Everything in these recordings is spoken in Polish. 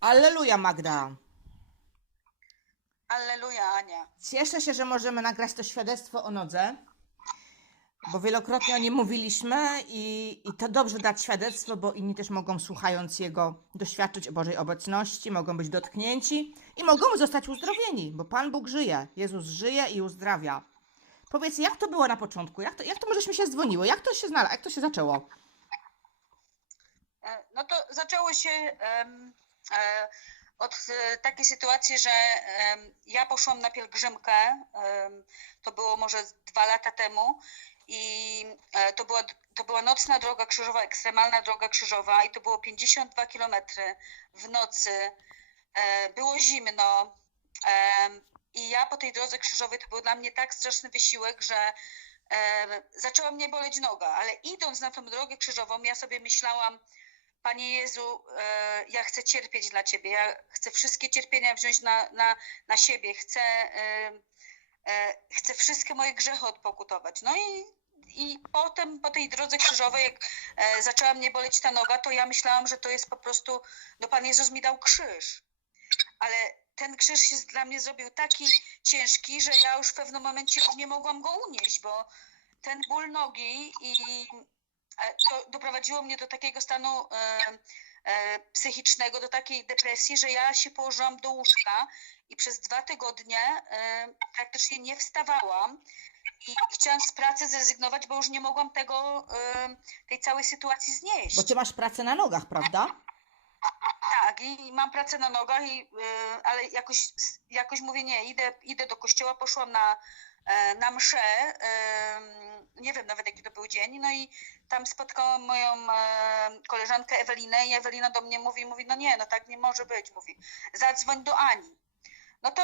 Alleluja, Magda. Alleluja, Ania. Cieszę się, że możemy nagrać to świadectwo o nodze, bo wielokrotnie o nim mówiliśmy i, i to dobrze dać świadectwo, bo inni też mogą, słuchając jego, doświadczyć Bożej obecności, mogą być dotknięci i mogą zostać uzdrowieni, bo Pan Bóg żyje. Jezus żyje i uzdrawia. Powiedz, jak to było na początku? Jak to, jak to możeśmy się dzwoniły? Jak to się znalazło? Jak to się zaczęło? E, No to zaczęło się e, od e, takiej sytuacji, że ja poszłam na pielgrzymkę, to było może dwa lata temu i e, to była, to była nocna droga krzyżowa, ekstremalna droga krzyżowa i to było 52 kilometry w nocy, E, było zimno i ja po tej drodze krzyżowej to był dla mnie tak straszny wysiłek, że e, zaczęła mnie boleć noga, ale idąc na tą drogę krzyżową ja sobie myślałam, Panie Jezu, e, ja chcę cierpieć dla Ciebie, ja chcę wszystkie cierpienia wziąć na, na, na siebie, chcę, e, e, chcę wszystkie moje grzechy odpokutować. No i, i potem po tej drodze krzyżowej, jak zaczęła mnie boleć ta noga, to ja myślałam, że to jest po prostu, no Pan Jezus mi dał krzyż. Ale ten krzyż się dla mnie zrobił taki ciężki, że ja już w pewnym momencie nie mogłam go unieść, bo ten ból nogi i to doprowadziło mnie do takiego stanu e, e, psychicznego, do takiej depresji, że ja się położyłam do łóżka i przez dwa tygodnie e, praktycznie nie wstawałam i chciałam z pracy zrezygnować, bo już nie mogłam tego, tej całej sytuacji znieść. Bo ty masz pracę na nogach, prawda? Tak, i mam pracę na nogach, i, y, ale jakoś, jakoś mówię, nie, idę, idę do kościoła, poszłam na, e, na mszę, nie wiem nawet jaki to był dzień, no i tam spotkałam moją e, koleżankę Ewelinę i Ewelina do mnie mówi, mówi, no nie, no tak nie może być, mówi, zadzwoń do Ani. No to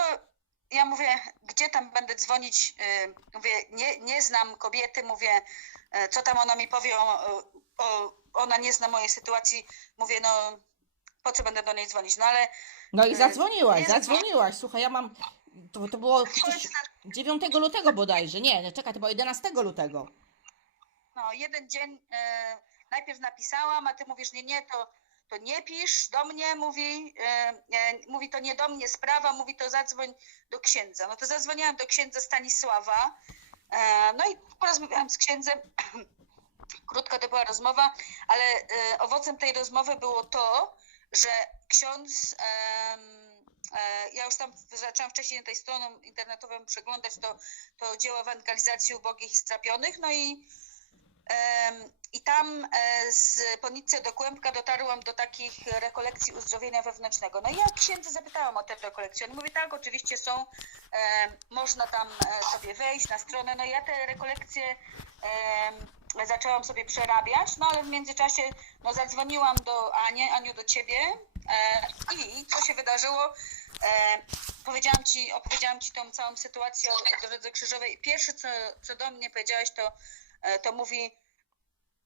ja mówię, gdzie tam będę dzwonić, y, mówię, nie, nie znam kobiety, mówię, e, co tam ona mi powie, o, o, ona nie zna mojej sytuacji, mówię, no po co będę do niej dzwonić, no ale No i E, zadzwoniłaś, zadzwoniłaś. Słuchaj, ja mam. To, to było coś 9 lutego bodajże. Nie, nie, czekaj, to było 11 lutego. no jeden dzień e, najpierw napisałam, a ty mówisz, nie, nie, to, to nie pisz do mnie, mówi, e, e, mówi to nie do mnie sprawa, mówi to zadzwoń do księdza. No to zadzwoniłam do księdza Stanisława, e, no i porozmawiałam z księdzem, krótka to była rozmowa, ale e, owocem tej rozmowy było to, że ksiądz, e, ja już tam zaczęłam wcześniej na tej stroną internetową przeglądać to, to dzieło ewangelizacji ubogich i strapionych, no i i tam e, z Ponicy do Kłębka dotarłam do takich rekolekcji uzdrowienia wewnętrznego. No i ja księdza zapytałam o te rekolekcje. On mówi, tak, oczywiście są, można tam e, sobie wejść na stronę. No ja te rekolekcje zaczęłam sobie przerabiać, no ale w międzyczasie no, zadzwoniłam do Ani, Aniu, do ciebie e, i co się wydarzyło? E, powiedziałam ci, opowiedziałam ci tą całą sytuację o drodze krzyżowej. Pierwsze, co, co do mnie powiedziałaś, to, e, to mówi,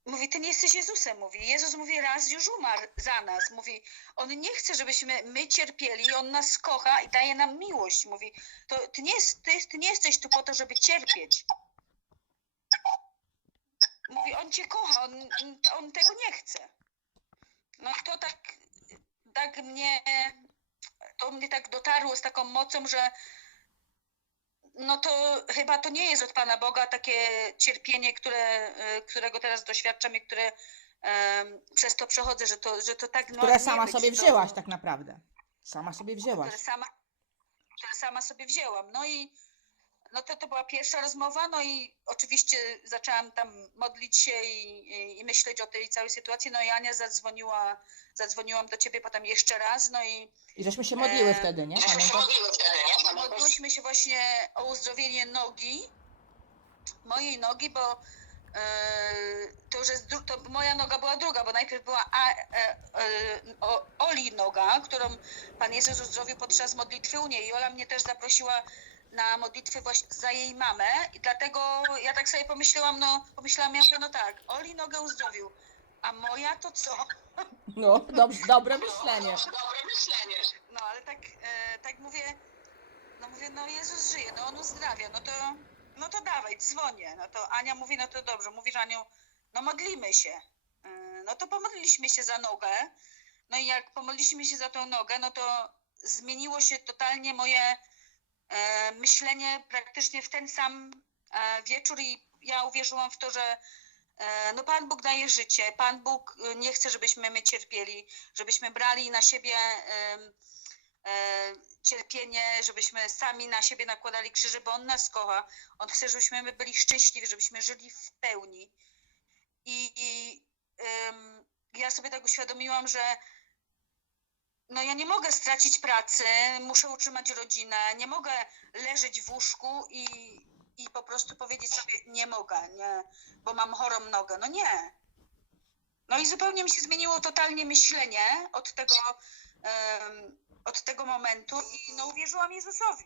Mówi, ty nie jesteś Jezusem, mówi. Jezus mówi, raz już umarł za nas. Mówi, on nie chce, żebyśmy my cierpieli, on nas kocha i daje nam miłość. Mówi, to ty nie, ty, ty nie jesteś tu po to, żeby cierpieć. On cię kocha, on, on tego nie chce. No to tak, tak mnie, to mnie tak dotarło z taką mocą, że no to chyba to nie jest od Pana Boga takie cierpienie, które, y, którego teraz doświadczam i które em, przez to przechodzę, że to, że to tak no, Które nie sama być, sobie to- wzięłaś tak naprawdę. Sama sobie wzięłaś. które sama, które sama sobie wzięłam. No i no to, to była pierwsza rozmowa, no i oczywiście zaczęłam tam modlić się i, i, i myśleć o tej całej sytuacji. No i Ania zadzwoniła, zadzwoniłam do ciebie potem jeszcze raz, no i I żeśmy się modliły E, wtedy, nie? żeśmy się modliły wtedy, nie? Modliłyśmy się właśnie o uzdrowienie nogi, mojej nogi, bo e, to już jest, to moja noga była druga, bo najpierw była A, e, e, o, Oli noga, którą Pan Jezus uzdrowił podczas modlitwy u niej i Ola mnie też zaprosiła na modlitwę właśnie za jej mamę i dlatego ja tak sobie pomyślałam, no pomyślałam, ja mówię, no tak, Oli nogę uzdrowił, a moja to co? No, dobrze, dobre myślenie. Dobre myślenie. No ale tak, e, tak mówię, no mówię, no Jezus żyje, no on uzdrawia, no to, no to dawaj, dzwonię. No to Ania mówi, no to dobrze, mówisz Aniu, no modlimy się. E, no to pomodliliśmy się za nogę. No i jak pomodliliśmy się za tą nogę, no to zmieniło się totalnie moje myślenie praktycznie w ten sam e, wieczór i ja uwierzyłam w to, że e, no Pan Bóg daje życie, Pan Bóg e, nie chce, żebyśmy my cierpieli, żebyśmy brali na siebie e, cierpienie, żebyśmy sami na siebie nakładali krzyże, bo On nas kocha. On chce, żebyśmy my byli szczęśliwi, żebyśmy żyli w pełni. I, i ja sobie tak uświadomiłam, że no ja nie mogę stracić pracy, muszę utrzymać rodzinę, nie mogę leżeć w łóżku i, i po prostu powiedzieć sobie nie mogę, nie, bo mam chorą nogę. No nie. No i zupełnie mi się zmieniło totalnie myślenie od tego, em, od tego momentu i no uwierzyłam Jezusowi.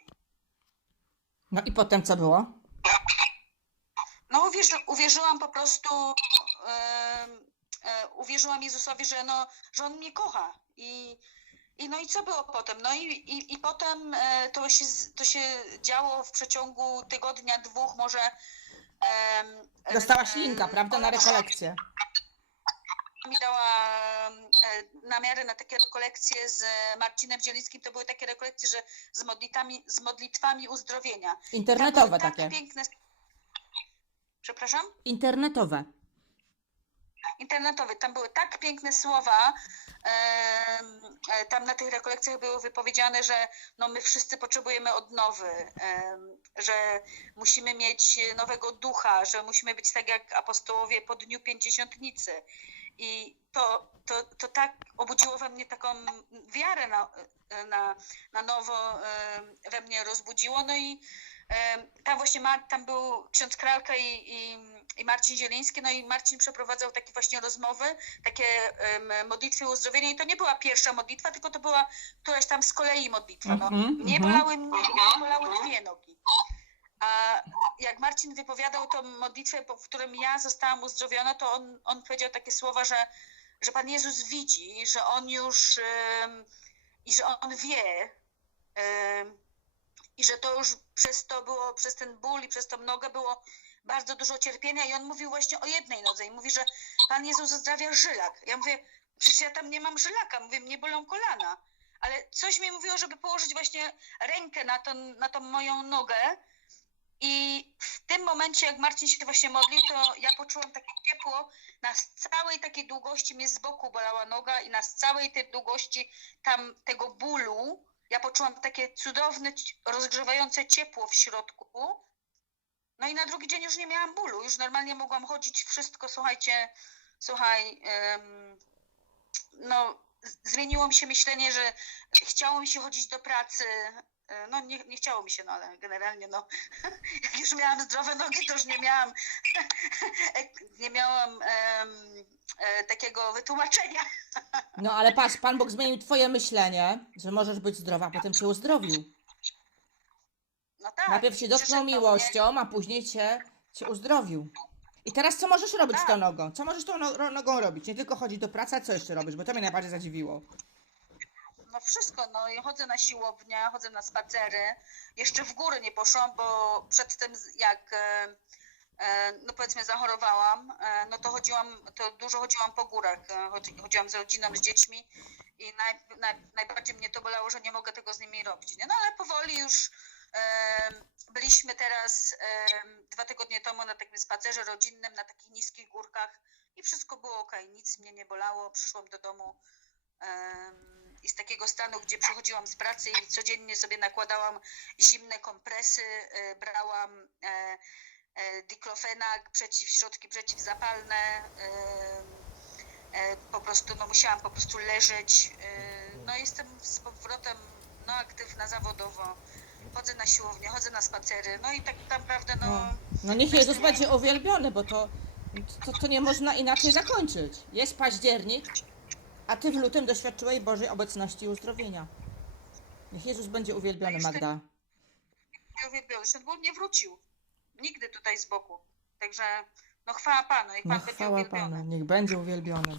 No i potem co było? No uwierzy, uwierzyłam po prostu, em, e, uwierzyłam Jezusowi, że, no, że On mnie kocha. I, i no i co było potem? No i, i, i potem e, to, się, to się działo w przeciągu tygodnia, dwóch może. em, Dostałaś e, linka, prawda, na rekolekcję. mi dała e, namiary na takie rekolekcje z Marcinem Dzielickim. To były takie rekolekcje, że z modlitwami, z modlitwami uzdrowienia. Internetowe były tak takie. piękne. Przepraszam? Internetowe. Internetowy. Tam były tak piękne słowa. e, Tam na tych rekolekcjach było wypowiedziane, że no my wszyscy potrzebujemy odnowy, że musimy mieć nowego ducha, że musimy być tak jak apostołowie po dniu pięćdziesiątnicy. I to, to, to tak obudziło we mnie taką wiarę na, na, na nowo we mnie rozbudziło. No i tam właśnie Mar- tam był ksiądz Kralka i, i, i Marcin Zieliński, no i Marcin przeprowadzał takie właśnie rozmowy, takie modlitwy uzdrowienia i to nie była pierwsza modlitwa, tylko to była któraś tam z kolei modlitwa. No. Mhm, Nie mhm. bolały mnie, nie bolały dwie nogi. A jak Marcin wypowiadał tą modlitwę, w którym ja zostałam uzdrowiona, to on, on powiedział takie słowa, że, że Pan Jezus widzi, że On już em, i że On wie em, i że to już przez to było, przez ten ból i przez tą nogę było bardzo dużo cierpienia i On mówił właśnie o jednej nodze i mówi, że Pan Jezus uzdrawia żylak. Ja mówię, przecież ja tam nie mam żylaka, mówię, mnie bolą kolana. Ale coś mi mówiło, żeby położyć właśnie rękę na, tą na tą moją nogę, i w tym momencie, jak Marcin się właśnie modlił, to ja poczułam takie ciepło. Na całej takiej długości mnie z boku bolała noga i na całej tej długości tam tego bólu ja poczułam takie cudowne, rozgrzewające ciepło w środku. No i na drugi dzień już nie miałam bólu, już normalnie mogłam chodzić, wszystko, słuchajcie, słuchaj, no zmieniło mi się myślenie, że chciało mi się chodzić do pracy, E, no nie, nie chciało mi się, no ale generalnie no, jak już miałam zdrowe nogi, to już nie miałam, nie miałam e, takiego wytłumaczenia. No ale patrz, Pan Bóg zmienił twoje myślenie, że możesz być zdrowa, a potem cię uzdrowił. No tak. Najpierw się dotknął przyszedł do mnie. miłością, a później cię, cię uzdrowił. I teraz co możesz robić z tą Tak. nogą? Co możesz tą no- nogą robić? Nie tylko chodzić do pracy, a co jeszcze robisz? Bo to mnie najbardziej zadziwiło. No wszystko, no i chodzę na siłownię, chodzę na spacery. Jeszcze w góry nie poszłam, bo przedtem z- jak e, e, no powiedzmy zachorowałam, e, no to chodziłam, to dużo chodziłam po górach, e, chodzi- chodziłam z rodziną, z dziećmi i naj, naj, najbardziej mnie to bolało, że nie mogę tego z nimi robić. Nie? No ale powoli już byliśmy teraz dwa tygodnie temu na takim spacerze rodzinnym, na takich niskich górkach i wszystko było ok, nic mnie nie bolało, przyszłam do domu i z takiego stanu, gdzie przychodziłam z pracy i codziennie sobie nakładałam zimne kompresy, e, brałam e, e, diklofenak, przeciw, środki przeciwzapalne, po prostu no, musiałam po prostu leżeć. No jestem z powrotem no, aktywna zawodowo. Chodzę na siłownię, chodzę na spacery, no i tak naprawdę no, No, no niech Jezus będzie uwielbiony, bo to, to, to nie można inaczej zakończyć. Jest październik, a ty w lutym doświadczyłeś Bożej obecności i uzdrowienia. Niech Jezus będzie uwielbiony, Magda. nie uwielbiony. Ból nie wrócił. Nigdy tutaj z boku. Także no chwała Panu, niech No Pan będzie chwała uwielbiony. Panu, niech będzie uwielbiony.